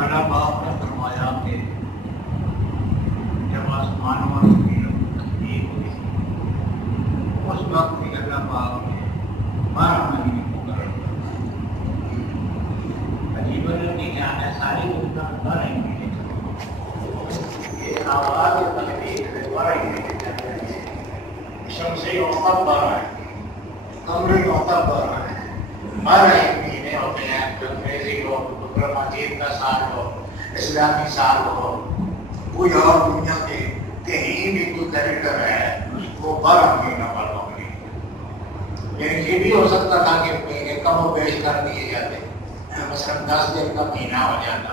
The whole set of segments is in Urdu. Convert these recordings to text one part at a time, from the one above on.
اللہ پاک نے فرمایا کہ جب آسمانوں اور زمینوں کی تخلیق ہوئی اس وقت بھی اللہ پاک نے 12 مہینے مقرر کر عجیب نتیجہ ہے ساری دنیا 12 مہینے یہ آواز تخلیق سے 12 مہینے چل رہی ہے شمسی اوقات 12 ہے قمری اوقات 12 ہے 12 مہینے ہوتے ہیں جو انگریزی ہو مجید کا سال ہو اسلامی سال ہو کوئی اور دنیا کے کہیں بھی کوئی کیریکٹر ہے وہ 12 مہینوں پر ہوگی یعنی یہ بھی ہو سکتا تھا کہ کم و بیش کر دیے جاتے مثلا 10 دن کا مہینہ ہو جاتا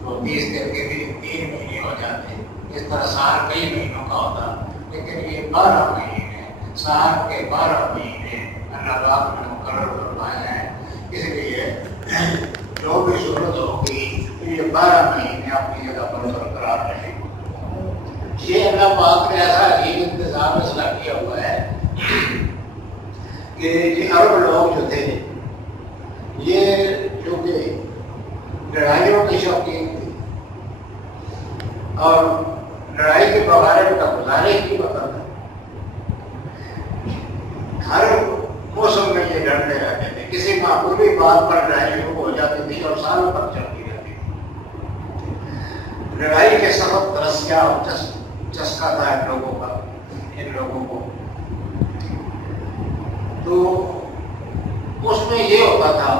تو 30 دن کے بھی 3 مہینے ہو جاتے اس طرح سال کئی مہینوں کا ہوتا لیکن یہ 12 مہینے سال کے 12 مہینے اللہ پاک نے مقرر فرمایا ہے اس لیے جو بھی صورت ہوگی یہ 12 مہینے اپنی جگہ پر برقرار رہے گی یہ اللہ پاک نے ایسا عجیب انتظام اصلاح کیا ہوا ہے کہ یہ عرب لوگ جو تھے یہ جو کہ لڑائیوں کے شوقین تھے اور لڑائی کے بغیر کا گزارے کی وقت ہر موسم میں یہ لڑتے رہتے تھے کسی معقولی بات پر لڑائی شروع ہو جاتی تھی اور سالوں تک چلتی رہتی تھی لڑائی کے سبب رسیا اور چسکا تھا ان لوگوں کو تو اس میں یہ ہوتا تھا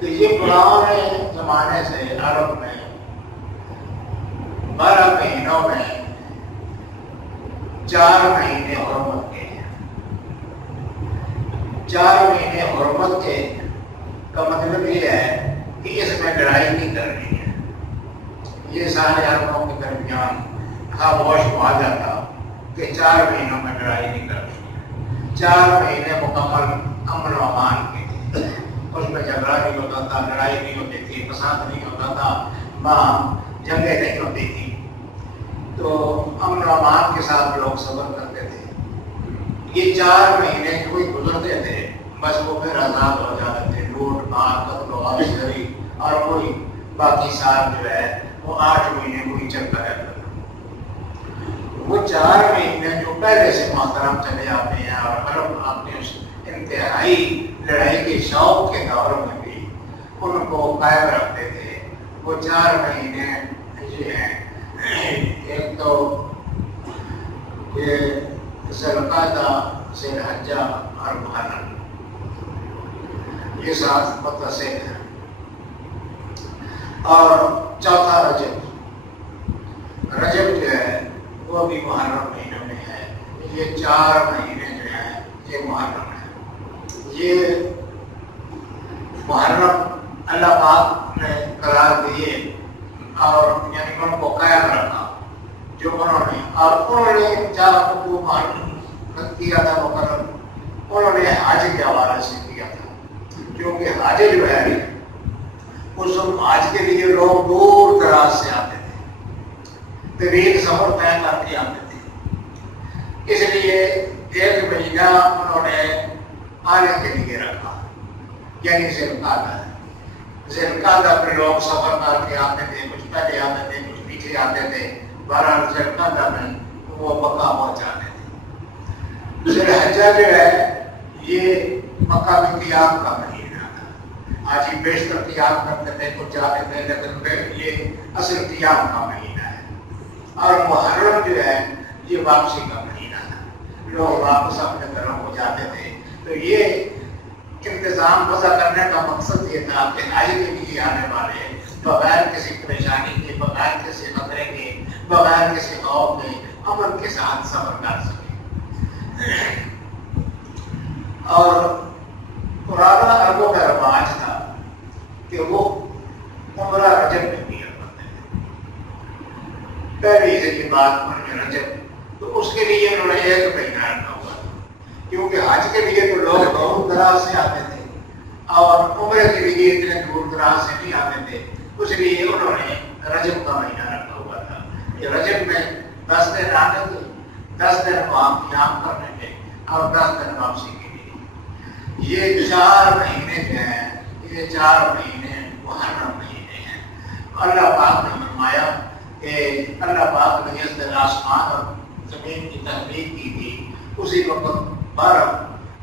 کہ یہ پرانے زمانے سے عرب میں 12 مہینوں میں 4 مہینے حرمت کے 4 مہینے حرمت کے کا مطلب یہ ہے کہ اس میں لڑائی نہیں کرنی ہے یہ سارے عربوں کے درمیان خاموش ہوا جاتا کہ 4 مہینوں میں لڑائی نہیں کرنی ہے 4 مہینے مکمل امن و امان کے اس میں جھگڑا نہیں ہوتا تھا لڑائی نہیں ہوتی تھی فساد نہیں ہوتا تھا وہاں جنگیں نہیں ہوتی تھی تو امن و امان کے ساتھ لوگ صبر کرتے تھے یہ 4 مہینے جو ہی گزرتے تھے بس وہ پھر آزاد ہو جاتے تھے لوٹ مار قتل و آبشری اور کوئی باقی سال جو ہے وہ 8 مہینے کوئی چلتا رہتا تھا وہ 4 مہینے جو پہلے سے محترم چلے آتے ہیں اور عرب اپنے انتہائی لڑائی کے شوق کے دور میں بھی ان کو قائم رکھتے تھے وہ 4 مہینے یہ ہیں ایک تو یہ ذوالقعدہ ذوالحجہ اور محرم یہ ساتھ متصل ہیں اور چوتھا رجب جو ہے وہ بھی محرم مہینوں میں ہے یہ 4 مہینے جو ہیں یہ محرم ہے یہ محرم اللہ پاک نے قرار دیے اور یعنی ان کو قائم رکھا جو انہوں نے 4 کو محرم کیا تھا مقرر انہوں نے حج کے حوالے سے کیا تھا کیونکہ حج جو ہے اس حج کے لیے لوگ دور دراز سے آتے تھے طویل سفر طے کر کے آتے تھے اس لیے 1 مہینہ انہوں نے آنے کے لیے رکھا یعنی ذوالقعدہ پہ لوگ سفر کر کے آتے تھے کچھ پہلے آتے تھے کچھ پیچھے آتے تھے 12 ذوالقعدہ میں وہ مکہ پہنچ جاتے تھے ذوالحجہ جو ہے یہ مکہ میں قیام کا مہینہ تھا آج ہی بیشتر قیام کرتے تھے کچھ جاتے تھے لیکن یہ اصل قیام کا مہینہ ہے اور محرم جو ہے یہ واپسی کا مہینہ تھا لوگ واپس اپنے گھروں کو جاتے تھے تو یہ انتظام وضع کرنے کا مقصد یہ تھا کہ حج کے لیے آنے والے بغیر کسی پریشانی کے بغیر کسی خطرے کے بغیر کسی خوف کے امن کے ساتھ سفر کر سکے اور پرانا عربوں کا رواج تھا کہ وہ عمرہ رجب میں کیا کرتے تھے پہلی سے یہ بات بن رجب تو اس کے لیے انہوں نے 1 مہینہ رکھا ہوا تھا کیونکہ حج کے لیے تو لوگ دور دراز سے آتے تھے اور عمرے کے لیے اتنے دور دراز سے نہیں آتے تھے، اس لیے انہوں نے رجب کا مہینہ رکھا ہوا تھا کہ رجب میں 10 دن آنے تھے، 10 دن وہاں قیام کرنے کے اور 10 دن واپسی کے لیے۔ یہ 4 مہینے جو ہیں، یہ 4 مہینے محرم مہینے ہیں۔ اللہ پاک نے فرمایا کہ اللہ پاک نے جس دن آسمان اور زمین کی تخلیق کی تھی اسی وقت 12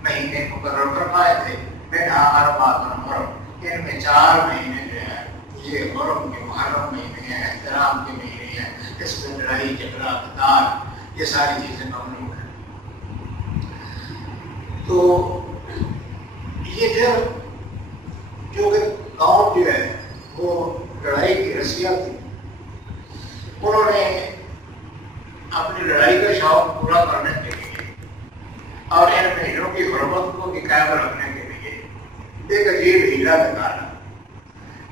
مہینے مقرر فرمائے تھے، اربعۃ حرم، ان میں 4 مہینے جو ہیں یہ حرم کے محرم مہینے ہیں، احترام کے مہینے ہیں، اس میں لڑائی جھگڑا قتال یہ ساری چیزیں ممنوع ہیں۔ تو یہ جو کہ قوم جو ہے وہ لڑائی کی رسیہ تھی، انہوں نے اپنی لڑائی کا شوق پورا کرنے کے لیے اور ان مہینوں کی حرمت کو قائم رکھنے کے لیے ایک عجیب ہیلا نکالا۔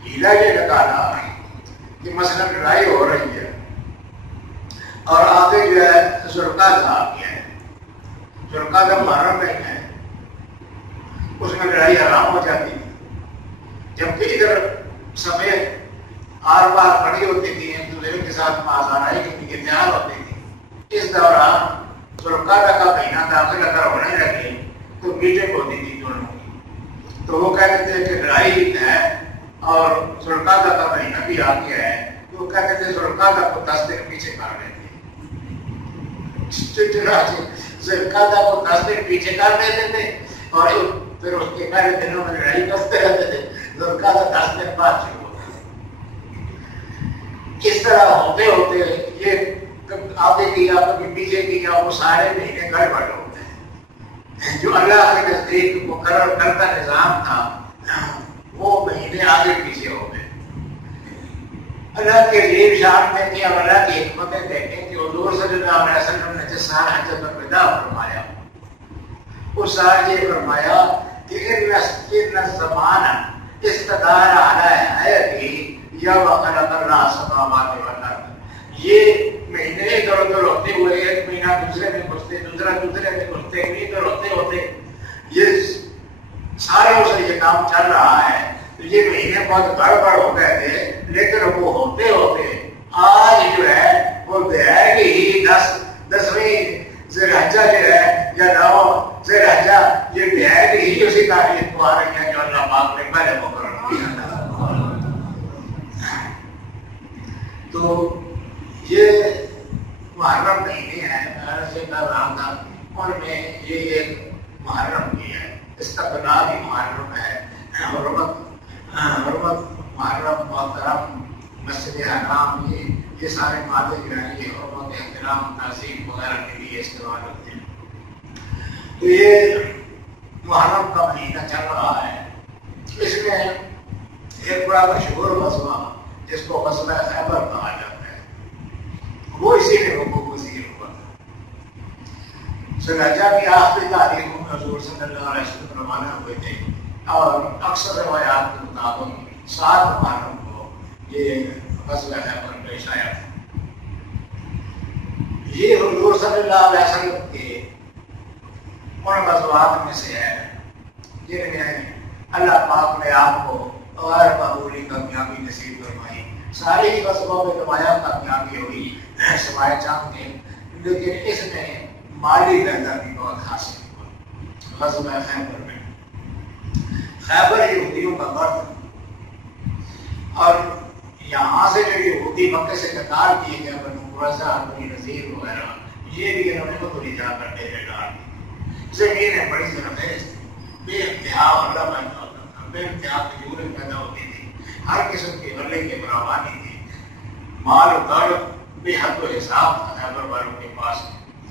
ہیلا یہ نکالا کہ مثلا لڑائی ہو رہی ہے اور آگے جو ہے ذوالقعدہ آ گیا ہے، ذوالقعدہ محرم میں ہے، اس میں لڑائی حرام ہو جاتی تھی، جبکہ ادھر سفید آر پار کھڑی ہوتی تھی، ایک دوسرے کے ساتھ مازارائی کے لیے تیار ہوتی تھی۔ اس دوران ذوالقعدہ کا مہینہ داخل اگر ہونے لگے تو میٹنگ ہوتی تھی دونوں کی، تو وہ کہتے تھے کہ لڑائی ہے اور ذوالقعدہ کا مہینہ بھی آ گیا ہے، تو وہ کہتے تھے ذوالقعدہ کو 10 دن پیچھے کر لیتے، ذوالقعدہ کو 10 دن پیچھے کر لیتے تھے اور پھر اس کے پہلے دنوں میں لڑائی کرتے رہتے تھے، ذوالقعدہ 10 دن بعد شروع ہوتا۔ اس طرح ہوتے ہوتے یہ آگے کیا کبھی پیچھے کیا، وہ سارے مہینے گڑبڑ ہوتے ہیں۔ جو اللہ کے نزدیک مقرر کرتا نظام تھا وہ مہینے آگے پیچھے ہو گئے۔ اللہ کے عجیب شان میں تھی، اور اللہ کی حکمتیں دیکھیں کہ حضور صلی اللہ علیہ وسلم نے جس سال حجۃ الوداع فرمایا اس سال یہ فرمایا کہ ان الزمان استدار علی حیاتی یوم خلق اللہ السماوات والارض۔ یہ مہینے ادھر ادھر ہوتے ہوئے ایک مہینہ دوسرے میں گھستے، دوسرا دوسرے میں گھستے، ادھر ہوتے ہوتے یہ سارے سے یہ کام چل رہا ہے۔ تو یہ مہینے بہت گڑبڑ ہو گئے تھے، لیکن وہ ہوتے ہوتے آج جو ہے وہ ہے کہ ہی 10ویں ذی الحجہ جو ہے یا 9 ذی الحجہ یہ بہر ہی اسی تاریخ کو آ رہی ہے جو اللہ پاک نے پہلے مقرر کیا تھا۔ تو یہ محرم مہینے ہیں، میں سے کہہ رہا تھا ان میں یہ ایک محرم بھی ہے، استقبال بھی محرم ہے، حرمت محرم محترم مسجد حرام یہ سارے مادے جو ہیں یہ حرمت احترام تعظیم وغیرہ کے لیے استعمال ہوتے ہیں۔ تو یہ محرم کا مہینہ چل رہا ہے، اس میں ایک بڑا مشہور غزوہ جس کو غزوہ خیبر کہا جاتا ہے وہ اسی میں وقوع پذیر ہوا تھا۔ ذی الحجہ کی آخری تاریخوں میں حضور صلی اللہ علیہ وسلم روانہ ہوئے تھے اور اکثر روایات کے مطابق 7 محرم کو یہ غزوہ خیبر پیش آیا تھا۔ یہ حضور صلی اللہ علیہ وسلم کے ان غزوات میں سے ہے جن میں اللہ پاک نے آپ کو غیر معمولی کامیابی نصیب فرمائی۔ ساری غزووں میں نمایاں کامیابی ہوئی سوائے چند کے، لیکن اس میں مالی فائدہ بھی بہت حاصل ہوا۔ غزوہ خیبر میں خیبر یہودیوں کا گڑھ اور یہاں سے جو یہودی مکے سے نکال دیے گئے بنو قریظہ، بنی نذیر وغیرہ، یہ بھی انہوں نے خود لے جا کر ڈیرے ڈال دی۔ زمینیں بڑی زرخیز تھی، بے انتہا غلہ پیدا ہوتا تھا، بے انتہا کھجوریں پیدا ہوتی تھی، ہر قسم کی غلے کی فراوانی تھی، مال و دولت بے حد و حساب تھا خیبر والوں کے پاس،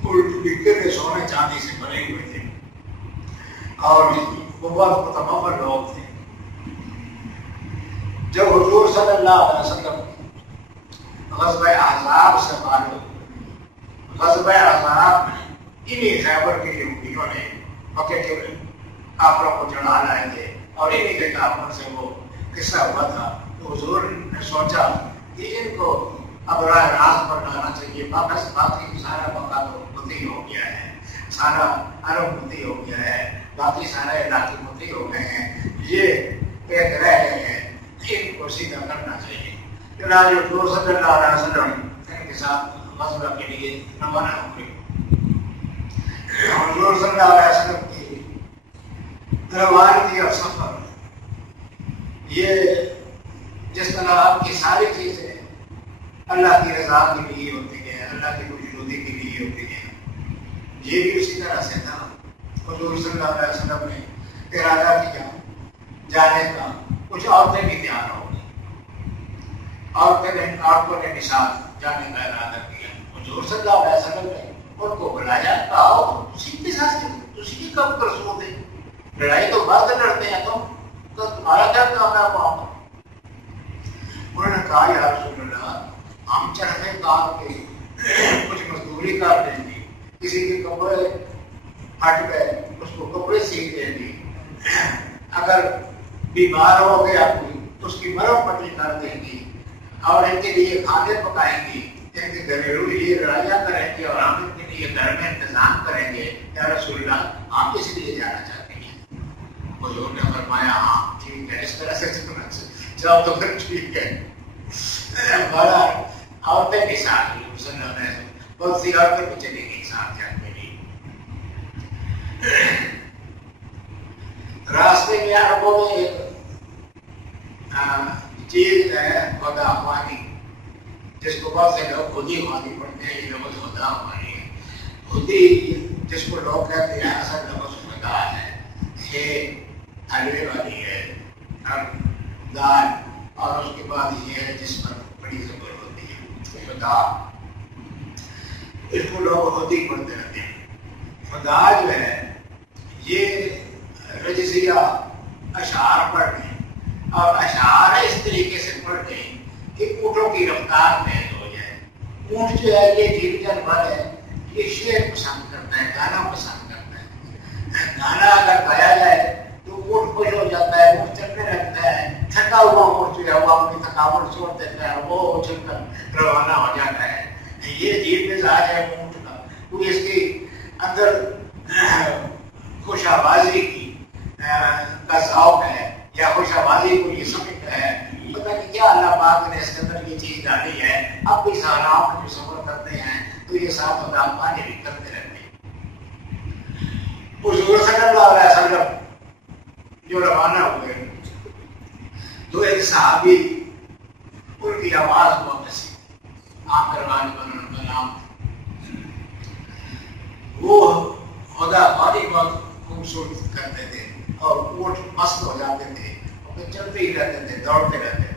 الٹے سونے چاندی سے بنے ہوئے تھے اور وہ بہت متمول لوگ تھے۔ جب حضور صلی اللہ علیہ وسلم غزوہ احزاب سے معلوم، غزوہ احزاب میں انہی خیبر کے یہودیوں نے مکے کے کافروں کو چڑھا لائے تھے اور انہی کے کافروں سے وہ قصہ ہوا تھا، تو حضور نے سوچا کہ ان کو اب راہ راست پر لانا چاہیے، باقی سارا مکہ تو متی ہو گیا ہے، سارا عرب متی ہو گیا ہے، باقی سارے علاقے متی ہو گئے ہیں، یہ ایک رہ گئے ہیں، ان کو سیدھا کرنا چاہیے۔ چنانچہ حضور صلی اللہ علیہ وسلم ان کے ساتھ غزوہ کے لیے روانہ ہو گئے۔ حضور صلی اللہ علیہ وسلم کی روانگی اور سفر یہ جس طرح آپ کی ساری چیزیں اللہ کی رضا کے لیے ہوتی ہیں، اللہ کی خوشنودی کے لیے ہوتی ہیں، یہ بھی اسی طرح سے تھا۔ حضور صلی اللہ علیہ وسلم نے ارادہ کیا جانے کا، کچھ عورتیں بھی تیار ہو گئی، عورتوں نے نشاد جانے کا ارادہ کیا۔ حضور صلی اللہ علیہ وسلم نے ان کو بلایا، کہا اسی کے ساتھ اسی کی کب کرسو دے، لڑائی تو بعد لڑتے ہیں تو تمہارا کیا کام ہے وہاں پر؟ انہوں نے کہا یا رسول اللہ ہم چڑھتے کام کے کچھ مزدوری کر دیں گے، کسی کے کپڑے ہٹ گئے اس کو کپڑے سیکھ دیں گے، اگر بیمار ہو گیا کوئی تو اس کی مرہم پٹی کر دیں گے، اور ان کے لیے کھانے پکائیں گے، ان کے گھریلو لیے لڑائیاں کریں گے، اور ہم ان کے لیے گھر میں انتظام کریں گے۔ یا رسول اللہ آپ اس لیے جانا چاہتے ہیں؟ حضور نے فرمایا ہاں ٹھیک ہے، اس طرح سے جاؤ تو پھر ٹھیک ہے۔ ہمارا عورتیں کے ساتھ بہت سی عورتیں بھی چلے گی ساتھ جانے کے لیے۔ راستے میں عربوں میں ایک چیز ہے خدا خوانی، جس کو بہت سے لوگ خودی خوانی پڑھتے ہیں، یہ لوگ خدا خوانی ہے۔ خودی جس کو لوگ کہتے ہیں اصل لفظ خدا ہے، یہ حلوے والی ہے دال، اور اس کے بعد یہ ہے جس پر بڑی زبر ہوتی ہے خدا، اس کو لوگ خودی پڑھتے رہتے ہیں۔ خدا جو ہے یہ رجزیہ اشعار پڑھ لیں، اور اشعار اس طریقے سے پڑھ لیں کہ اونٹوں کی رفتار تیز ہو جائے۔ اونٹ جو ہے یہ جیل جانور ہے، یہ شعر پسند کرتا ہے، گانا پسند کرتا ہے۔ گانا اگر گایا جائے تو اونٹ خوش ہو جاتا ہے، اونٹ چلنے لگتا ہے، تھکا ہوا اونٹ جو ہے وہ اپنی تھکاوٹ چھوڑ دیتا ہے، وہ اچھل کر روانہ ہو جاتا ہے۔ یہ جیل مزاج ہے اونٹ کا، کوئی اس کی اندر خوش آوازی کی کا ذوق ہے، یا خوش آوازی کو یہ سمجھتا ہے، پتہ نہیں کیا اللہ پاک نے اس کے اندر یہ چیز ڈالی ہے۔ اب بھی سہارا جو سفر کرتے ہیں تو یہ ساتھ خدا پانی بھی کرتے رہتے ہیں۔ حضور صلی اللہ علیہ وسلم جو روانہ ہوئے تو ایک صحابی، ان کی آواز بہت ایسی آخر والی کا نام، وہ خدا پانی بہت خوبصورت کرتے تھے، اور اونٹ مست ہو جاتے تھے، اور چلتے ہی رہتے تھے، دوڑتے رہتے تھے۔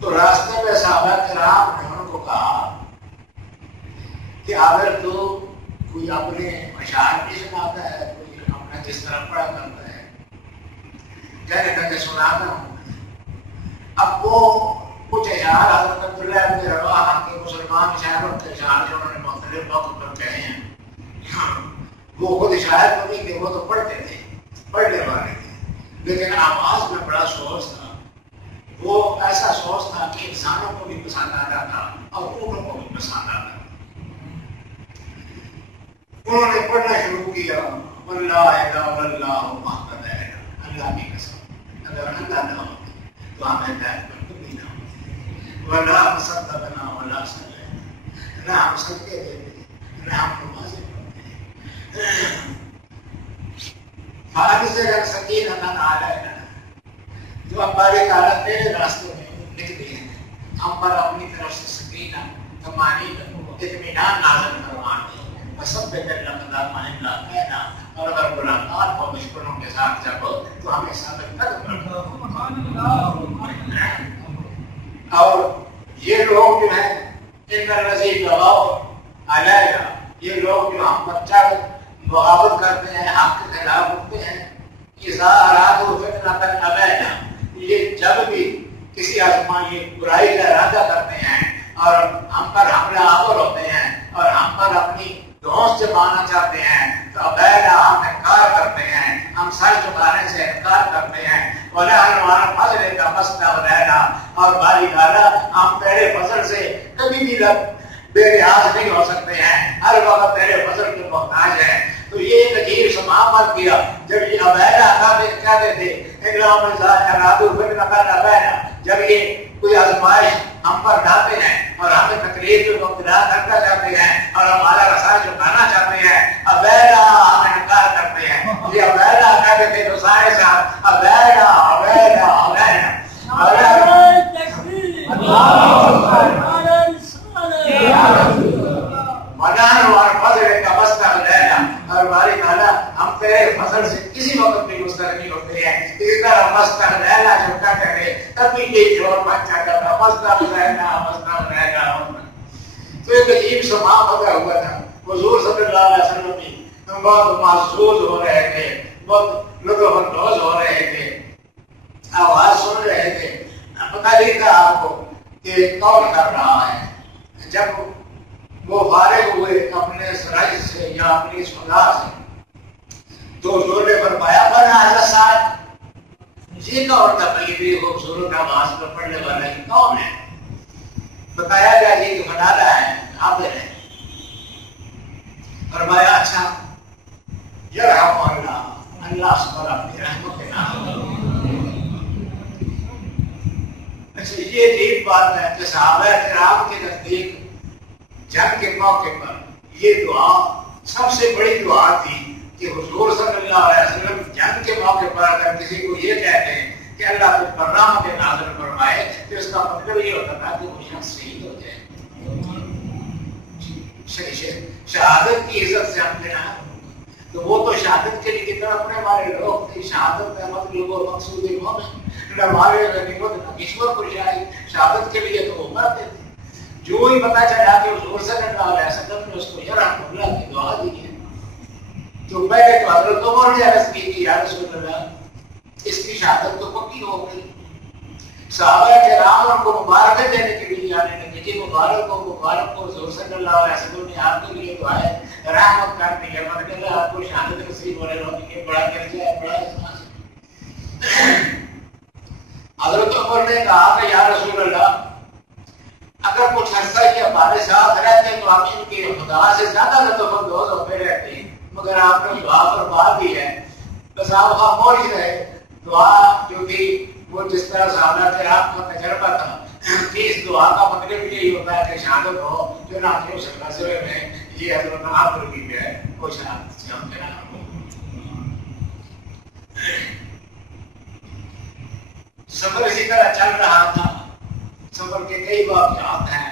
تو راستے میں صحابہ کرام نے ان کو کہا کہ اگر تو کوئی اپنے اشعار بھی سناتا ہے، کوئی اپنا جس طرح پڑھا کرتا ہے، کہنے لگے سناتا ہوں۔ اب وہ کچھ اشعار حضرت عبداللہ ابن رواحہ کے مسلمان شاعروں کے اشعار جو انہوں نے مختلف موقع پر کہے ہیں، وہ خود شاعر تو نہیں تھے، وہ تو پڑھتے تھے، پڑھنے والے تھے، لیکن آواز میں بڑا سوز تھا۔ وہ ایسا سوز تھا کہ انسانوں کو بھی پسند آتا تھا اور اونٹوں کو بھی پسند آتا تھا۔ انہوں نے پڑھنا شروع کیا، واللہ الہ الا اللہ محمد ہے، اللہ کی قسم اگر اللہ نہ ہوتے تو ہمیں ہدایت پر کبھی نہ ہوتی، ولا صدقنا ولا صلینا، نہ ہم صدقے دیتے نہ ہم نمازیں پڑھتے۔ فانزل سکینۃ علینا، جو ہماری حالت میرے راستے میں نکلی ہے، ہم پر اپنی طرف سے سکینہ، طمانینہ، اطمینان نازل فرمانے، وثبت الاقدام عند اعمالنا، اور اگر ملاقات ہو دشمنوں کے ساتھ جب تو ہمیں ثابت قدم رکھو۔ اور یہ لوگ جو ہیں ان الذین بغوا علینا، یہ لوگ جو ہم پر چڑھ بغاوت کرتے ہیں، حق کے خلاف اٹھتے ہیں، اذا ارادوا فتنۃ ابینا، یہ جب بھی کسی آزمائش برائی کا ارادہ کرتے ہیں اور ہم پر حملہ آور ہوتے ہیں اور ہم پر اپنی دوست جمانا چاہتے ہیں تو ابینا، ہم انکار کرتے ہیں، ہم سر جھکانے سے انکار کرتے ہیں۔ وَنَحْنُ عَلَى فَضْلِكَ مَسْتَغْنَيْنَا، اور باری تعالیٰ ہم تیرے فضل سے کبھی بھی بے نیاز نہیں ہو سکتے ہیں، ہر وقت تیرے فضل کے محتاج ہیں۔ تو یہ ایک عجیب سا معامل کیا جب یہ ابیرا کہتے تھے جب یہ کوئی آزمائش ہم پر ڈالتے ہیں اور ہمیں تکلیف میں مبتلا کرنا چاہتے ہیں اور ہمارا رسائل چکانا چاہتے ہیں ابیرا ہم انکار کرتے ہیں. یہ ابیرا کہتے تھے رسائل صاحب ابیرا ابیرا ابیرا مدان اور فضل کا مستقبل اور باری تعالیٰ ہم تیرے فضل سے کسی وقت بھی مستقبل ہوتے ہیں. اسی طرح مستقبل جو کہتے ہیں تب بھی یہ جوڑ بچہ کرتا مستقبل تو ایک عجیب سا پتا ہوا تھا. حضور صلی اللہ علیہ وسلم بھی بہت محسوس ہو رہے تھے, بہت لطف اندوز ہو رہے تھے, آواز سن رہے تھے. پتا نہیں تھا آپ کو کہ کون کر رہا ہے. جب وہ فارغ ہوئے اپنے سراج سے یا اپنی صدا سے تو حضور نے فرمایا بنا حضرت یہ کون تھا بھی خوبصورت آواز پر پڑھنے والا یہ کون ہے؟ بتایا گیا یہ کہ فلانا ہے حاضر ہے. فرمایا اچھا یرحم اللہ اللہ سبحانہ اپنی رحمت کے نام. اچھا یہ عجیب بات ہے کہ صحابہ کرام کے نزدیک جنگ کے موقع پر یہ دعا سب سے بڑی دعا تھی کہ حضور صلی اللہ علیہ وسلم جنگ کے موقع پر اگر کسی کو یہ کہتے ہیں کہ اللہ تجھ پر رحمت نازل فرمائے تو اس کا مطلب یہ ہوتا تھا کہ وہ شخص شہید ہو جائے. شہادت کی عزت سے ہم لینا تو وہ تو شہادت کے لیے کتنا اپنے والے لوگ تھے. شہادت کا مطلب وہ مقصود مومن نہ مارے غنیمت نہ کشور کو شہادت کے لیے تو وہ مرتے تھے. جو ہی پتا چلا کہ حضور صلی اللہ علیہ وسلم نے اس کو یرحم اللہ کی دعا دی ہے تو پہلے تو حضرت عمر نے عرض کی کہ یا رسول اللہ اس کی شہادت تو پکی ہو گئی. صحابہ کرام ان کو مبارکت دینے کے لیے آنے لگے کہ مبارک کو حضور صلی اللہ علیہ وسلم نے آپ کے لیے دعائیں رحمت کر دی ہے مطلب اللہ آپ کو شہادت نصیب ہونے والی ہے. بڑا درجہ ہے, بڑا احساس ہے. حضرت عمر نے کہا کہ یا رسول اللہ اگر کچھ عرصہ یہ ہمارے ساتھ رہتے تو ہم ان کے خدا سے زیادہ لطف اندوز ہوتے رہتے ہیں, مگر آپ نے دعا فرما دی ہے بس آپ خاموش رہے. دعا جو تھی وہ جس طرح صحابہ کرام کا تجربہ تھا کہ اس دعا کا مطلب یہی ہوتا ہے کہ شہادت ہو جو نہ کہ اس مسئلے میں یہ حضرت آپ کی ہے وہ شہادت سے ہم کہنا. سفر اسی طرح چل رہا تھا. سفر کے کئی واقعات ہیں,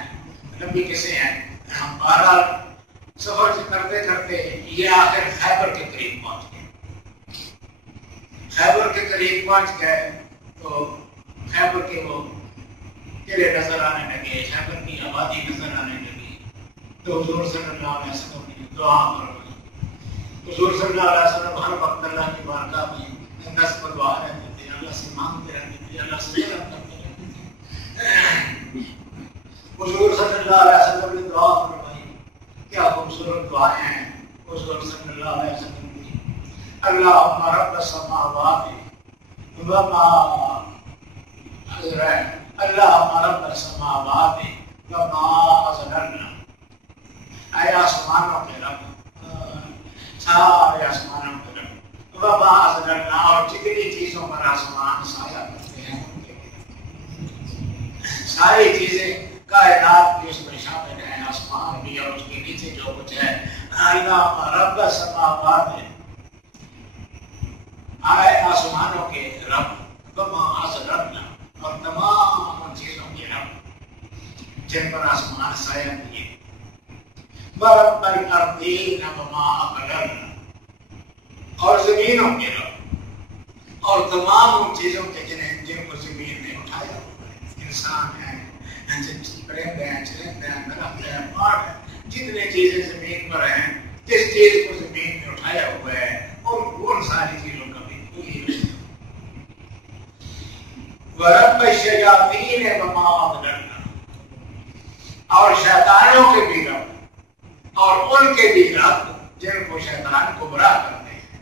لمبی قصے ہیں. ہم بہرحال سفر کرتے کرتے یہ آخر خیبر کے قریب پہنچ گئے. خیبر کے قریب پہنچ گئے تو خیبر کے وہ قلعے نظر آنے لگے, خیبر کی آبادی نظر آنے لگی. تو حضور صلی اللہ علیہ وسلم نے دعا فرمائی. حضور صلی اللہ علیہ وسلم ہر وقت اللہ کی بارگاہ میں دست پر دعا رہتے تھے, اللہ سے مانگتے رہتے تھے, اللہ سے طلب کرتے رہتے تھے. حضور صلی اللہ علیہ وسلم نے دعا فرمائی. کیا خوبصورت دعائیں ہیں حضور صلی اللہ علیہ وسلم کی. اللہم رب السماوات وما اللہم رب السماوات وما ظللنا. اے آسمانوں کے رب, سارے آسمانوں کے رب, وما ظللنا اور جتنی چیزوں پر آسمان سایہ کرتے ہیں ساری چیزیں کائنات کی اس میں شامل ہیں, آسمان بھی اور اس کے نیچے جو کچھ ہے. اللہ رب السماوات آئے آسمانوں کے رب وما ظللنا اور تمام چیزوں کے رب جن پر آسمان سایہ دیے. ورب الارضین وما اقللنا اور زمینوں کے رب اور تمام ان چیزوں کے جن کو زمین نے اٹھایا ہوا ہے. انسان ہے, پرندے ہیں, چرندے ہیں, درخت ہیں, پہاڑ ہیں, جتنے چیزیں زمین پر ہیں جس چیز کو زمین میں اٹھایا ہوا ہے ان ساری چیزوں کا بھی کوئی نہیں. ورب الشیاطین وما اضللنا اور شیطانوں کے بھی رب اور ان کے بھی رب جن کو شیطان گمراہ کرتے ہیں.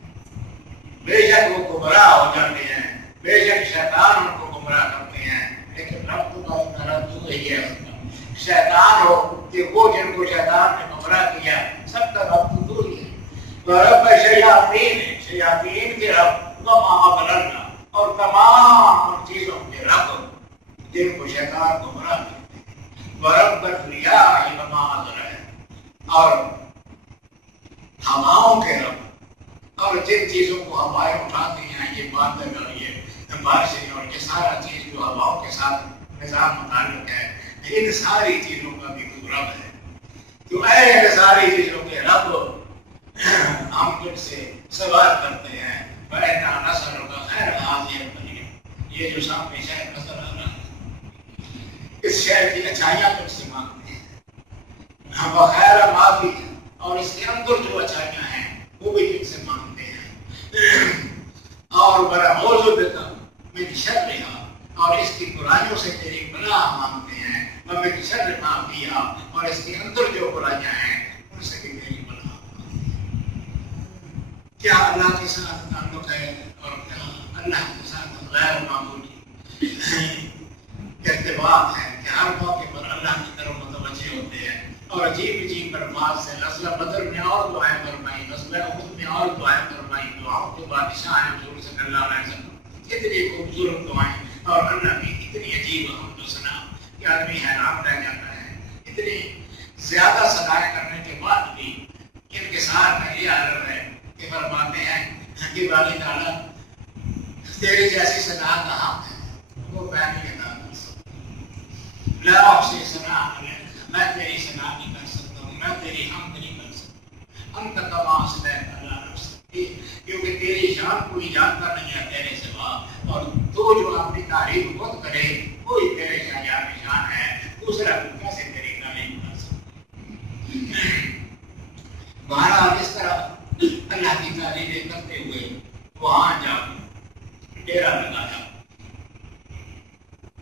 بے شک وہ گمراہ ہو جاتے ہیں, بے شک شیطان ان کو گمراہ کرتے ہیں, لیکن رب تو رب تو یہی ہے شیطان ہو کہ وہ جن کو شیطان نے گمراہ کیا سب کا رب تو ہی ہے. رب شیاطین کے رب وما اضللنا، اور تمام ان چیزوں کے رب جن کو شیطان گمراہ کرتے ہیں، ورب الریاح وما اضللنا، اور ہواؤں کے رب، اور جن چیزوں کو ہوائیں اٹھاتی ہیں، یہ بادل اور یہ بارشیں اور یہ سارا چیز جو ہواؤں کے ساتھ نظام متعلق ہے، ان ساری چیزوں کا بھی کوئی رب ہے۔ تو اے ساری چیزوں کے رب، ہم تم سے سوال کرتے ہیں فَإِنَّا نَسْأَلُكَ خَيْرَ هَٰذِهِ الدُّنْيَا، یہ جو سامنے شہر نظر آ رہا ہے، اس شہر کی اچھائیاں تم سے مانگتے ہیں، وَخَيْرَ مَا فِيهِ، اور اس کے اندر جو اچھائیاں ہیں وہ بھی تم سے مانگتے ہیں، اور وَنَعُوذُ بِكَ مِن شَرِّهَا، اور اس کی برائیوں سے تیری پناہ مانگتے ہیں، وَمِن شَرِّ مَا فِيهَا، اور اس کے اندر جو برائیاں ہیں ان سے بھی تیری پناہ مانگتے ہیں۔ کیا اللہ کے ساتھ تعلق ہے اور کیا اللہ کے ساتھ غیر معمولی ارتباط ہے کہ ہر موقع پر اللہ کی طرف متوجہ ہوتے ہیں اور عجیب عجیب الفاظ سے غزوہ بدر میں اور دعائیں فرمائی، غزوہ احد میں اور دعائیں فرمائی، دعاؤں کے بادشاہ ہیں حضور صلی اللہ علیہ وسلم، اتنی خوبصورت دعائیں، اور اللہ کی اتنی عجیب حمد و ثنا کہ آدمی حیران رہ جاتا ہے۔ اتنی زیادہ ثنائیں کرنے کے بعد بھی ان کے ساتھ یہ عالم ہے کہ فرماتے ہیں کہ باری تعالیٰ تیری جیسی ثنا کہاں ہے، وہ میں نہیں ادا کر سکتا، لا احصی ثناء علیک، میں تیری ثنا نہیں کر سکتا ہوں، میں تیری حمد نہیں کر سکتا، انت کما اثنیت علی نفسک، کیونکہ تیری شان کوئی جانتا نہیں ہے تیرے سوا، اور تو جو اپنی تعریف خود کرے کوئی تیرے شایان شان ہے، دوسرا کیسے تیری تعریف کر سکتا۔ بہرحال اس طرح اللہ کی تعریفیں کرتے ہوئے وہاں جا ڈیرا لگایا،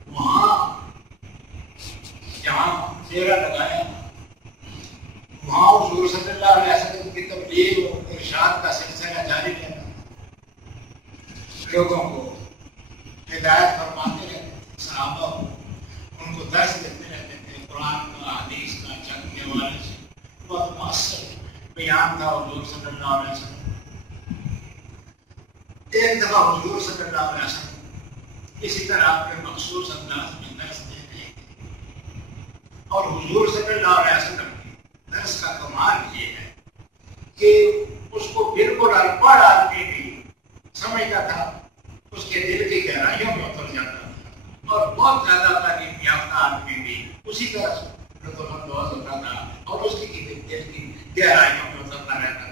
وہاں جہاں ڈیرا لگایا وہاں حضور صلی اللہ علیہ وسلم کی تبلیغ اور ارشاد کا سلسلہ جاری رہتا، لوگوں کو ہدایت فرماتے رہتے، صحابہ کو ان کو درس دیتے رہتے تھے، قرآن کا حدیث کا چند کے حوالے سے بہت مؤثر بیان تھا حضور صلی اللہ علیہ وسلم۔ ایک دفعہ حضور صلی اللہ علیہ وسلم اسی طرح اپنے مخصوص انداز میں درس دے رہے تھے، اور حضور صلی اللہ علیہ وسلم کے درس کا کمال یہ ہے کہ اس کو بالکل انپڑھ آدمی بھی سمجھتا تھا، اس کے دل کی گہرائیوں میں اتر جاتا تھا، اور بہت زیادہ تعلیم یافتہ آدمی بھی اسی طرح لطف اندوز ہوتا تھا اور اس کی دل کی گہرائیوں میں اترتا رہتا تھا۔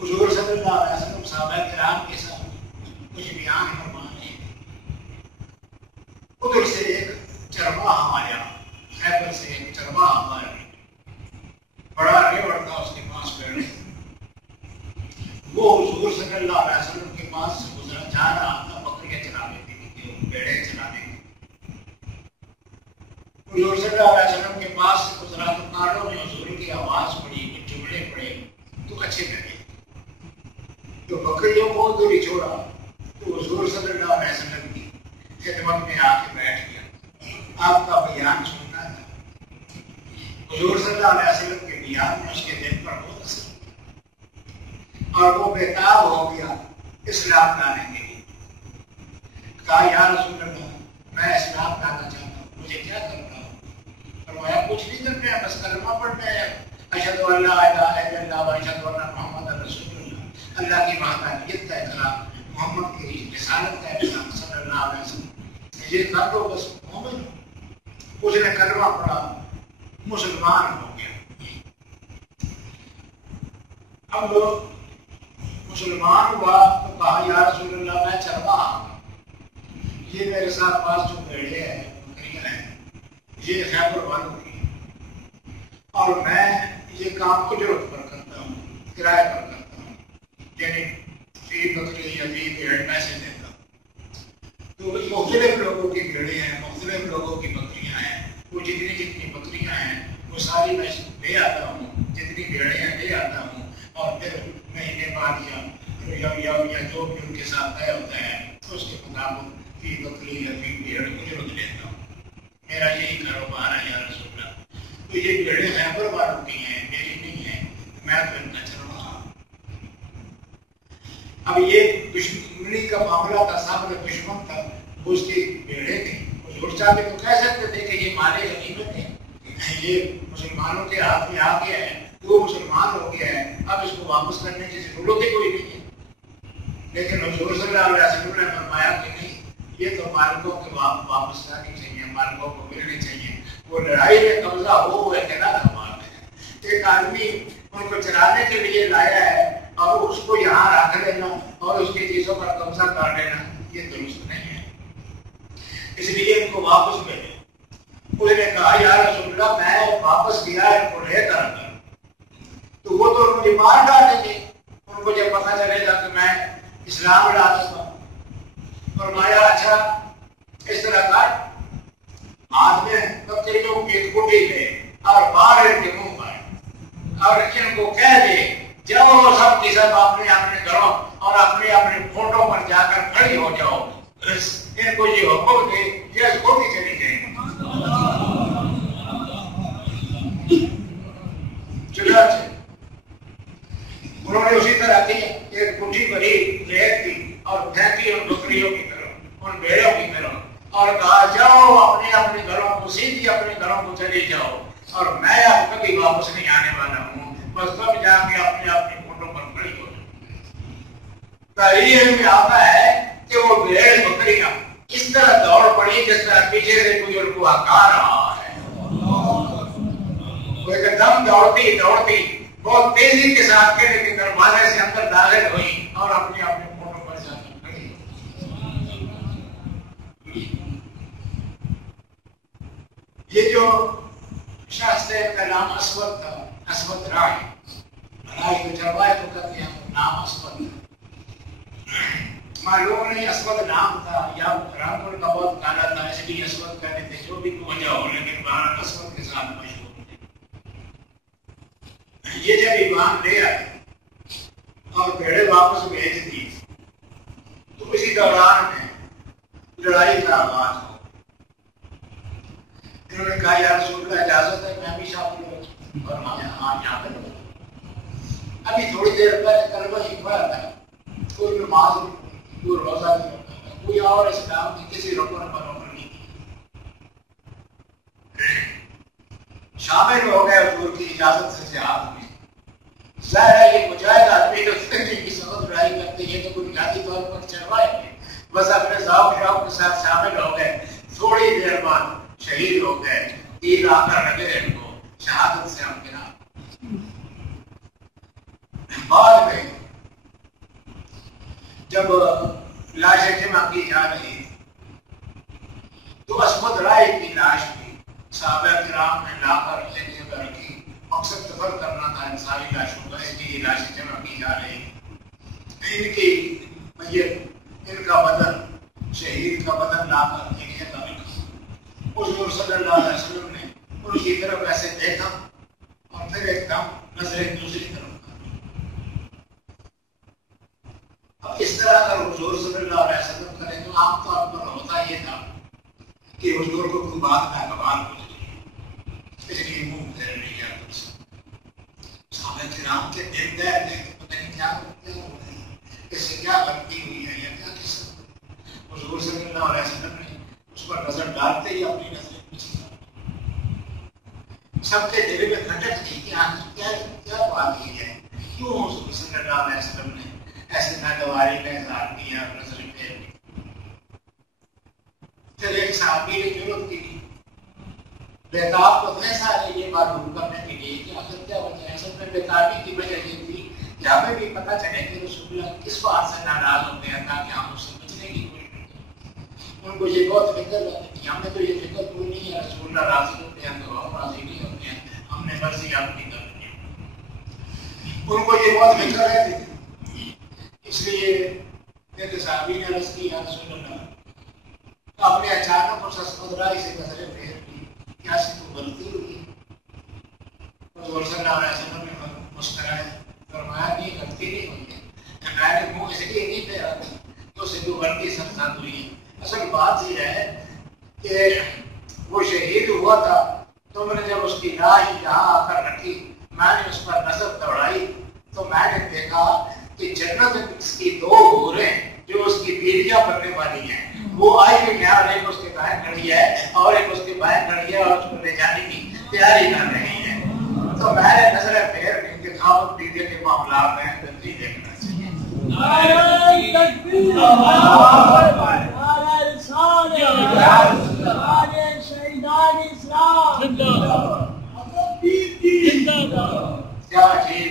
حضور صلی اللہ علیہ وسلم صحابہ کرام کے ساتھ کچھ بیان فرما رہے ہیں، ادھر سے ایک چرواہا آیا، خیبر سے ایک چرواہا آیا، بڑا ریوڑ تھا اس کے پاس بیٹھے، وہ حضور صلی اللہ علیہ وسلم کے پاس سے گزرا، جا رہا تھا بکریاں چرانے کے لیے، بھیڑیں چرانے کے لیے۔ حضور صلی اللہ علیہ وسلم کے پاس سے گزرا تو کانوں میں حضور کی آواز پڑی، کچھ جملے پڑے تو اچھے لگے، تو بکریوں کو دوری چھوڑا تو حضور صلی اللہ علیہ وسلم کی خدمت میں آ کے بیٹھ گیا، آپ کا بیان سننا تھا۔ حضور صلی اللہ علیہ وسلم کے بیان میں اس کے دل پر بہت اثر اور وہ بےتاب ہو گیا اسلام لانے کے لیے۔ کہا یا رسول اللہ میں اسلام لانا چاہتا ہوں، مجھے کیا کرنا ہو؟ فرمایا کچھ نہیں کرنا ہے، بس کلمہ پڑھنا ہے، اشہد ان لا الہ الا اللہ و اشہد ان محمد رسول اللہ، اللہ کی وحدانیت کا اقرار، محمد کی رسالت کا اقرار صلی اللہ علیہ وسلم، یہ کر دو بس مومن ہو۔ اس نے کلمہ پڑھا، مسلمان ہو گیا۔ اب مسلمان ہوا تو کہا یا رسول اللہ میں چرواہا ہوں، یہ میرے ساتھ پاس جو بھیڑیں ہیں بکریاں ہیں یہ خیبر والوں کی، اور میں یہ کام اجرت پر کرتا ہوں، کرائے پر کرتا ہوں، یعنی فی بکری یا فی بھیڑ پیسے دیتا ہوں۔ تو مختلف لوگوں کی بھیڑیں ہیں، مختلف لوگوں کی بکریاں ہیں، وہ جتنی بکریاں ہیں وہ ساری میں لے آتا ہوں، جتنی بھیڑیں ہیں لے آتا ہوں، اور پھر مہینے بعد یا جو بھی ان کے ساتھ طے ہوتا ہے اس کے مطابق فی بکری یا فی بھیڑ اجرت لیتا ہوں، میرا یہی کاروبار ہے یا رسول اللہ۔ تو یہ بھیڑیں خیبر والوں کی ہیں، میری نہیں ہیں، میں تو ان کا چلوا۔ اب یہ دشمنی کا معاملہ تھا، سامنے دشمن تھا، اس کی بھیڑیں تھیں۔ حضور چاہتے تو کہہ سکتے تھے کہ یہ مال غنیمت ہے، یہ مسلمانوں کے ہاتھ میں آ گیا ہے، وہ مسلمان ہو گیا ہے، اب اس کو واپس کرنے کی ضرورت ہی کوئی نہیں ہے۔ لیکن حضور صلی اللہ علیہ وسلم نے فرمایا کہ نہیں، یہ تو مالکوں کے واپس کرنی چاہیے، مالکوں کو ملنی چاہیے۔ وہ لڑائی میں قبضہ ہو ہے کہ نہ کمال ہے، ایک آدمی ان کو چلانے کے لیے لایا ہے اور اس کو یہاں رکھ لینا اور اس کی چیزوں پر قبضہ کر لینا، یہ درست نہیں ہے۔ اس لیے ان کو واپس ملے۔ اس نے کہا یا رسول اللہ میں واپس گیا ان کو لے کر آتا، تو وہ تو مجھے مار ڈالیں گے ان کو جب پتہ چلے گا کہ میں اسلام لا چکا۔ فرمایا اچھا اس طرح کر، ہاتھ میں بکریوں کی کھوٹی لے اور باہر ان کے منہ پر اور ان کو کہہ دے جاؤ سب کی سب اپنے اپنے گھروں اور اپنے اپنے فوٹو پر جا کر کھڑی ہو جاؤ، ان کو یہ حکم دے یہ کھوٹی چلی جائے۔ چنانچہ انہوں نے اسی طرح کی ایک مٹھی بھری ریت کی اور پھینکی ان بکریوں کی طرف، ان بھیڑوں کی طرف، اور کہا جاؤ اپنے اپنے گھروں کو، سیدھی اپنے گھروں کو چلی جاؤ اور میں اب کبھی واپس نہیں آنے والا ہوں، بس تب جا کے اپنے اپنے فوٹو پر کھڑی ہو جاؤ۔ تاریخ میں آتا ہے کہ وہ بھیڑ بکریاں اس طرح دوڑ پڑی جس طرح پیچھے سے کوئی ان کو ہکا رہا ہے۔ وہ ایک دم دوڑتی دوڑتی بہت تیزی کے ساتھ کے لیکن دروازے سے اندر داخل ہوئی اور اپنے اپنے فوٹو پر جا کر کھڑی۔ یہ جو شخص ہے کا نام اسود تھا، اسود رائے، رائے کو چروائے تو کہتے ہیں، نام اسود تھا۔ معلوم نہیں اسود نام تھا یا رنگ ان کا بہت کالا تھا اس لیے اسود کہتے تھے، جو بھی وجہ ہو، لیکن بہرحال اسود کے ساتھ مشہور۔ یہ جب ایمان لے آئے اور بھیڑے واپس بھیج دی تو اسی دوران میں لڑائی کا آغاز ہو۔ انہوں نے کہا یا رسول اللہ اجازت ہے میں بھی شامل ہوں، اور ہاں یہاں پر ابھی تھوڑی دیر پہلے کلمہ ہی پڑھا تھا، کوئی نماز نہیں، کوئی روزہ نہیں ہوتا تھا، کوئی اور اسلام کی کسی رکن پر عمل نہیں کی، شامل ہو گئے حضور کی اجازت سے جہاد میں۔ ظاہر ہے یہ مجاہد آدمی تو سنجی کی سخت لڑائی کرتے ہیں تو کوئی بنیادی طور پر چڑھوائے گے، بس اپنے ذوق شوق کے ساتھ شامل ہو گئے، تھوڑی دیر بعد شہید ہو گئے، تیر آ کر لگے ان کو، شہادت سے ہم گرا۔ بعد میں جب لاشیں جمع کی جا رہی تو اسود رائے کی لاش بھی صحابہ کرام نے لا کر ایک جگہ رکھی، مقصد دفن کرنا تھا ان ساری لاشوں کا، اس لیے لاشیں جمع کی جا رہی۔ ان کی میت، ان کا بدن، شہید کا بدن لا کر ایک جگہ رکھا۔ حضور صلی اللہ علیہ وسلم نے ان کی طرف ایسے دیکھا اور پھر ایک دم نظریں دوسری طرف۔ اب اس طرح اگر حضور صلی اللہ علیہ وسلم کریں تو عام طور پر ہوتا یہ تھا کہ حضور کو کوئی بات ناگوار گزری، اس لیے منہ پھیر لیا۔ صحابہ کرام کے دل دیر تھے، پتہ نہیں کیا ہو گئی، اس سے کیا غلطی ہوئی ہے یا کیا قسم۔ حضور صلی اللہ علیہ وسلم نے اس پر نظر ڈالتے ہی اپنی نظریں پیچھے سب کے دل میں کھٹک تھی کہ کیا بات کی ہے، کیوں حضور صلی اللہ علیہ وسلم نے ایسے ناگواری کا اظہار کیا، نظریں پھیر لی۔ پھر ایک صحابی نے ضرورت کی بیتاب کو فیصلہ ہے یہ معلوم کرنے کے لیے کہ آخر کیا وجہ ہے۔ اصل میں بیتابی کی وجہ یہ تھی کہ ہمیں بھی پتہ چلے کہ رسول اللہ کس بات سے ناراض ہوتے ہیں تاکہ ہم اس سے بچنے کی کوشش کریں۔ ان کو یہ بہت فکر رہتی تھی، ہمیں تو یہ فکر کوئی نہیں ہے، رسول اللہ راضی ہوتے ہیں تو ہم راضی نہیں ہوتے ہیں، ہم نے مرضی اپنی کر دی۔ ان کو یہ بہت فکر رہتی تھی، اس لیے ایک صحابی نے عرض کی یا رسول اللہ، آپ نے اچانک اس اسود رائے سے نظریں پھیر لی، کیا سے کو غلطی ہوئی؟ حضور صلی اللہ علیہ وسلم نے مسکرائے، فرمایا نہیں غلطی نہیں ہوئی ہے، میں نے منہ اس لیے نہیں پھیرا تھا تو اسے جو غلطی سمجھا ہوئی ہے۔ اصل بات یہ ہے کہ وہ شہید ہوا تھا تم نے جب اس کی لاش یہاں آ کر رکھی، میں نے اس پر نظر دوڑائی تو میں نے دیکھا کہ جنت کی 2 حوریں جو اس کی بیویاں بننے والی ہیں وہ آئی ہوئی ہیں، اور ایک اس کے دائیں کھڑی ہے اور ایک اس کے بائیں کھڑی ہے اور اس کو لے جانے کی تیاری کر رہی ہے۔ تو میں نے نظریں پھیر لی کہ خاوند بیوی کے معاملات میں نہیں دیکھنا چاہیے۔ نعرہ تکبیر، نعرہ رسالت، نعرہ شہیدان اسلام، کیا ٹھیک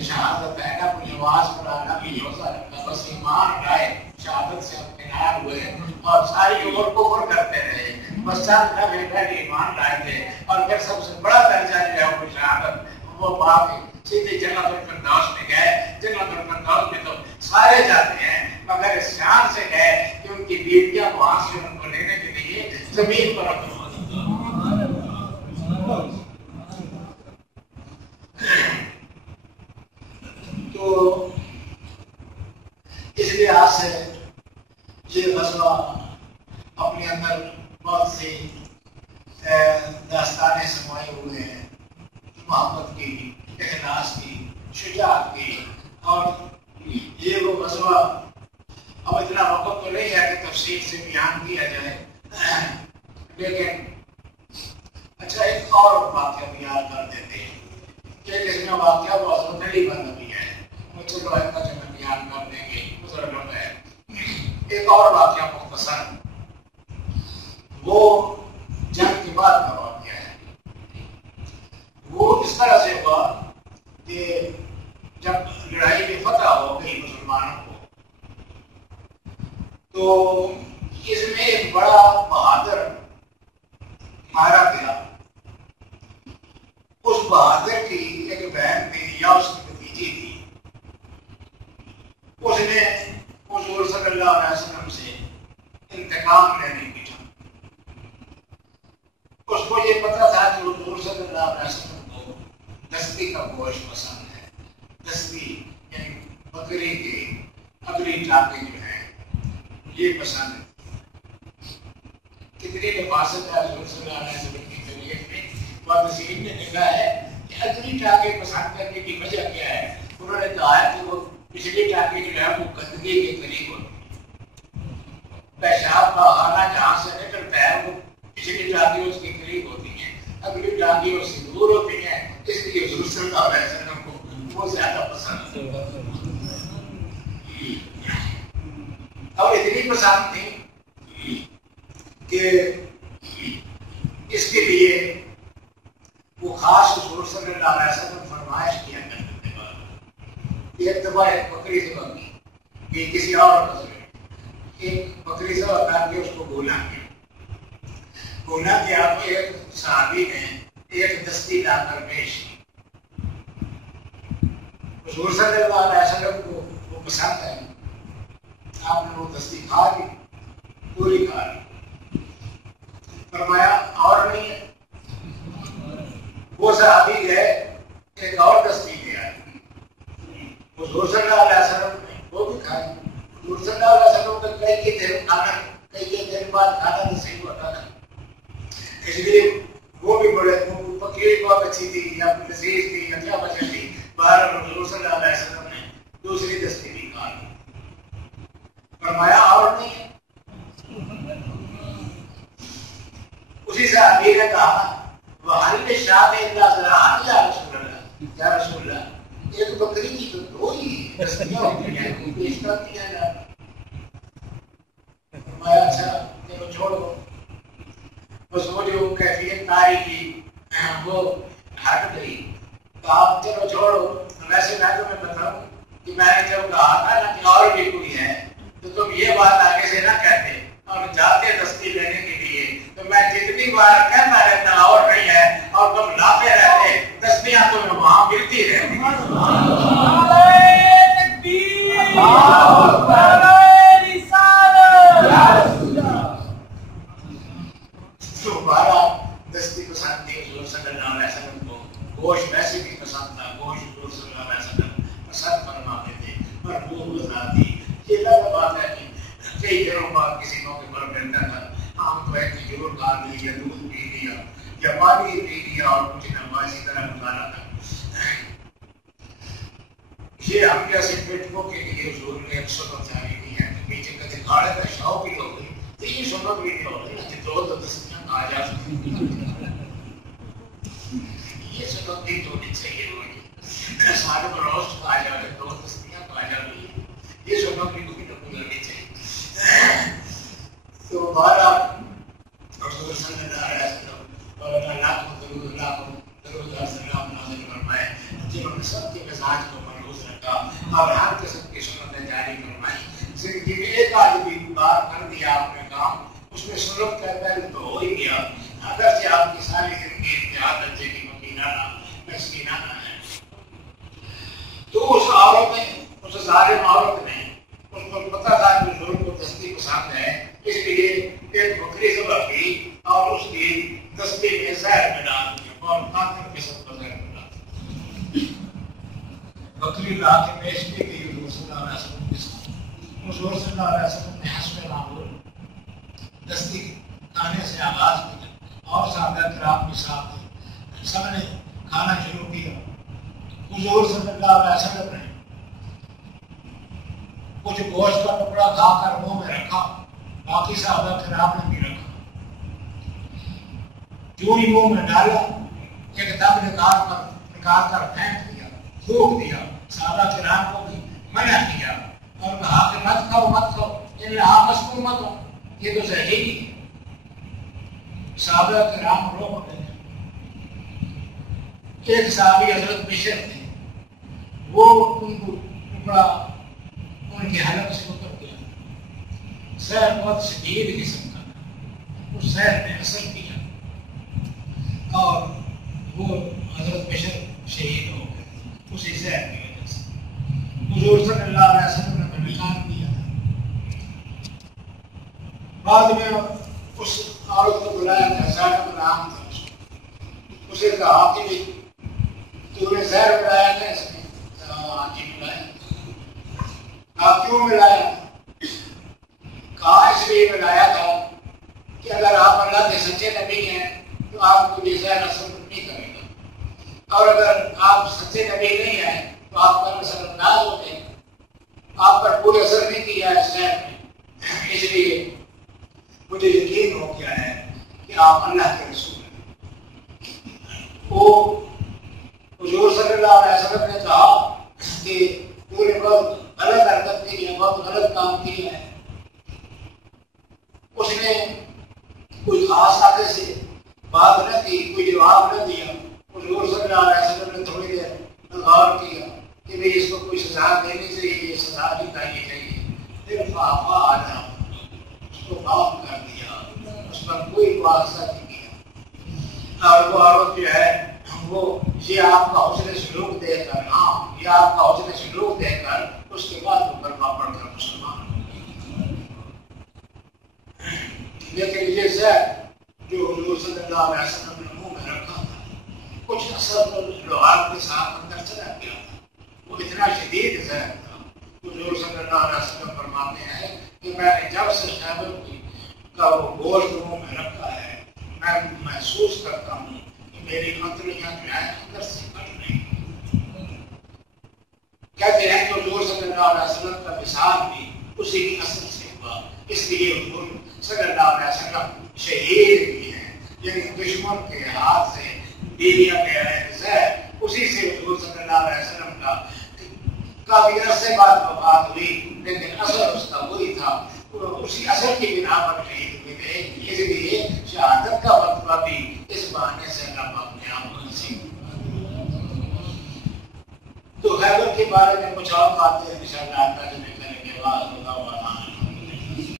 شہادت ہے نا، کوئی نماز پڑھانا بھی روزہ رکھنا، بس ایمان لائے شہادت سے اطمینان ہوئے اور ساری عمر کفر کرتے رہے، بس چند کا بیٹا ایمان لائے تھے، اور پھر سب سے بڑا درجہ جو ہے وہ شہادت، وہ باقی سیدھے جنت الفردوس میں گئے۔ جنت الفردوس میں تو سارے جاتے ہیں، مگر اس شان سے گئے کہ ان کی بیویاں وہاں سے ان کو لینے کے لیے زمین پر رکھ۔ تو اس لحاظ سے یہ غزوہ اپنے اندر بہت سی داستانیں سمائے ہوئے ہیں، محبت کی، اخلاص کی، شجاعت کی، اور یہ وہ غزوہ اب اتنا وقت تو نہیں ہے کہ تفصیل سے بیان کیا جائے، لیکن اچھا ایک اور واقعہ بیان کر دیتے ہیں کہ جس میں واقعہ وہ حضرت علی کا نبی ہے، مجھے لوگ کا جو بیان کر دیں گے بزرگوں ہے۔ ایک اور واقعہ مختصر، وہ جنگ کے بعد کا واقعہ ہے۔ وہ اس طرح سے ہوا کہ جب لڑائی میں فتح ہو گئی مسلمانوں کو، تو اس میں ایک بڑا بہادر مارا گیا۔ اس بہادر کی ایک بہن تھی یا اس کی بھتیجی تھی، اس نے حضور صلی اللہ علیہ وسلم سے انتقام لینے کی چاہا۔ اس کو یہ پتا تھا کہ حضور صلی اللہ علیہ وسلم کو دستی کا گوشت پسند ہے، دستی یعنی بکری کی اگلی ٹانگیں جو ہیں یہ پسند ہے۔ کتنی نفاست ہے حضور صلی اللہ علیہ وسلم کی طبیعت میں، وسیم نے لکھا ہے کہ اگلی ٹانگیں پسند کرنے کی وجہ کیا ہے؟ انہوں نے کہا ہے کہ وہ پچھلی ٹانگیں جو ہے وہ گندگی کے قریب ہوتی ہے، پیشاب کا خانہ جہاں سے نکلتا ہے وہ پچھلی ٹانگیں اس کے قریب ہوتی ہیں، اگلی ٹانگیں اس سے دور ہوتی ہیں، اس لیے حضور صلی اللہ علیہ وسلم کو وہ زیادہ پسند ہے۔ اور اتنی پسند تھی کہ اس کے لیے وہ خاص حضور صلی اللہ علیہ وسلم فرمائش کیا کرتے تھے۔ ایک دفعہ ایک بکری سے بنی کہ کسی اور قصبے ایک بکری سے بتا کے اس کو بھولا کہ آپ ایک صحابی نے ایک دستی لا کر پیش کی، حضور صلی اللہ علیہ وسلم کو وہ پسند ہے، آپ نے وہ دستی کھا لی، پوری کھا لی، فرمایا اور نہیں ہے۔ وہ صحابی گئے ایک اور دستی لے آئے، حضور صلی اللہ علیہ وسلم نے وہ بھی کھائی۔ حضور صلی اللہ علیہ وسلم کا کئی دن کھانا، کئی دن بعد کھانا نصیب ہوتا تھا، اس لیے وہ بھی بڑے بکری بہت اچھی تھی یا لذیذ تھی یا کیا وجہ تھی، باہر حضور صلی اللہ علیہ وسلم نے دوسری دستی بھی کھا لی۔ فرمایا اور نہیں ہے۔ اسی صحابی نے کہا وَحَلِّ شَاةٍ إِلَّا زَرَعًا یا رسول اللہ، یا رسول اللہ ایک بکری کی تو دو ہی دستیاں ہوتی ہیں، کوئی پیش کر دیا جاتا۔ فرمایا اچھا چلو چھوڑو، بس وہ جو کیفیت تاری کی وہ ہٹ گئی، تو آپ چلو چھوڑو۔ ویسے میں تمہیں بتاؤں کہ میں نے جب کہا تھا نا کہ اور بھی کوئی ہے تو تم یہ بات آگے سے نہ کہتے اور جاتے دستی لینے کے لیے، تو میں جتنی بار کہتا رہتا اور نہیں ہے اور تم لاتے رہتے، دستیاں تمہیں وہاں ملتی رہتی۔ دوبارہ دستی پسند تھی حضور صلی اللہ علیہ وسلم کو، گوشت ویسے بھی پسند تھا، گوشت حضور صلی اللہ علیہ وسلم پسند فرماتے تھے، پر بھوک لگا تھی۔ یہ الگ بات ہے کہ کئی دنوں بعد کسی موقع پر ملتا تھا، عام تو ہے کہ ضرور کھا لی یا دودھ پی لیا، یا پانی پی لیا اور کچھ نمازی طرح گزارا تھا. یہ ہم جیسے بیٹھوں کے لیے حضور نے ایک سنت جاری کی ہے کہ پیچھے کا دکھاڑے کا شوق ہی ہو گئی تو یہ سنت بھی نہیں ہو گئی تو دستیاں آ جاتی یہ سنت بھی تو نہیں چاہیے ہوگی سارے بروس آ جاتے دو دستیاں آ جاتی یہ سنت بھی کوئی نہ کوئی لگنی چاہیے. تو بارہ رسول صلی اللہ علیہ وسلم اور اللہ کو درود السلام نازل فرمائے جنہوں نے سب کے مزاج کو ملحوظ رکھا اور ہر قسم کی سنتیں جاری فرمائی. زندگی میں ایک آدمی بار کر دیا آپ نے کام اس میں سلوک کا پہلے تو ہو ہی گیا. اگر سے آپ کی ساری زندگی اتحاد درجے کی مسکینانہ ہے تو اس عورت نے اس ظالم عورت نے اس کو پتا تھا کہ ظلم کو دستی پسند ہے اس لیے ایک بکری ذبح کی اور اس کی دستی میں زہر میں ڈال دیا اور قاتل کے ساتھ زہر میں ڈال دیا. بکری لا کے پیش کی گئی حضور صلی اللہ علیہ وسلم کے ساتھ. حضور صلی اللہ علیہ وسلم نے حسب معمول دستی کھانے سے آغاز کیا اور صحابہ کرام کے ساتھ سب نے کھانا شروع کیا. حضور صلی اللہ علیہ وسلم نے کچھ گوشت کا ٹکڑا کھا کر منہ میں رکھا باقی صحابہ کرام نے بھی رکھا. جو ہی منہ میں ڈالا ایک دم نکال کر پھینک دیا تھوک دیا. صحابہ کرام کو بھی منع کیا اور کہا کہ مت کھاؤ ان آپس کو مت ہو یہ تو زہریلی ہے. صحابہ کرام روک گئے. ایک صحابی حضرت بشر تھے وہ ان کو ٹکڑا ان کے حلق سے اتر گیا. زہر بہت شدید قسم کا تھا. اس زہر نے اثر کیا اور وہ حضرت بشر شہید ہو گئے اسی زہر کی وجہ سے. حضور صلی اللہ علیہ وسلم نے نکال دیا. بعد میں اس عورت کو بلایا تھا زینب نام تھا اسے کہا کہ تو نے زہر ملایا تھا اس میں جی ملایا. آپ کیوں ملایا؟ کہا اس لیے ملایا تھا کہ اگر آپ اللہ کے سچے نبی ہیں تو آپ کو یہ زہر اثر نہیں کرے گا اور اگر آپ سچے نبی نہیں ہیں تو آپ پر اثر انداز ہو جائے گا. آپ پر کوئی اثر نہیں کیا ہے زہر نے. اس لیے مجھے یقین ہو گیا ہے کہ آپ اللہ کے رسول ہیں. وہ حضور صلی اللہ علیہ وسلم نے کہا کہ تو نے بہت غلط حرکت کی ہے بہت غلط کام کیا ہے. اس نے کوئی خاص آگے سے بات نہ کی کوئی جواب نہ دیا. حضور صلی اللہ علیہ وسلم نے تھوڑی دیر غور کیا کہ بھئی اس کو کوئی سزا دینی چاہیے یہ سزا نہیں دینی چاہیے. پھر فاقا آنا اس کو معاف کر دیا اس پر کوئی مواخذہ نہیں کیا. اور وہ عورت جو ہے وہ یہ آپ کا حسن سلوک دے کر یہ آپ کا حسن سلوک دے کر اس کے بعد وہ کلمہ پڑھ کر مسلمان ہو گئی. لیکن یہ زہر جو حضور صلی اللہ علیہ وسلم نے منہ میں رکھا تھا کچھ اثر لوہار کے ساتھ اندر چلا گیا تھا. وہ اتنا شدید زہر تھا. حضور صلی اللہ علیہ وسلم فرماتے ہیں کہ میں نے جب سے خیبر کا وہ گوشت منہ میں رکھا ہے میں محسوس کرتا ہوں میری انتڑیاں جو ہیں اندر سے کٹ رہی ہیں. کہتے ہیں کہ حضور صلی اللہ علیہ وسلم کا وصال بھی اسی کی اثر سے ہوا. اس لیے حضور صلی اللہ علیہ وسلم شہید بھی ہیں یعنی دشمن کے ہاتھ سے دے دیا گیا ہے زہر. اسی سے حضور صلی اللہ علیہ وسلم کا کافی عرصے بعد وفات ہوئی لیکن اثر اس کا وہی تھا. اسی اثر کی بنا پر شہید ہوئے تھے. اس لیے شہادت کا مرتبہ بھی اس بہانے سے اللہ پاک نے آپ کو نصیب. تو خیبر کے بارے میں کچھ اور باتیں انشاءاللہ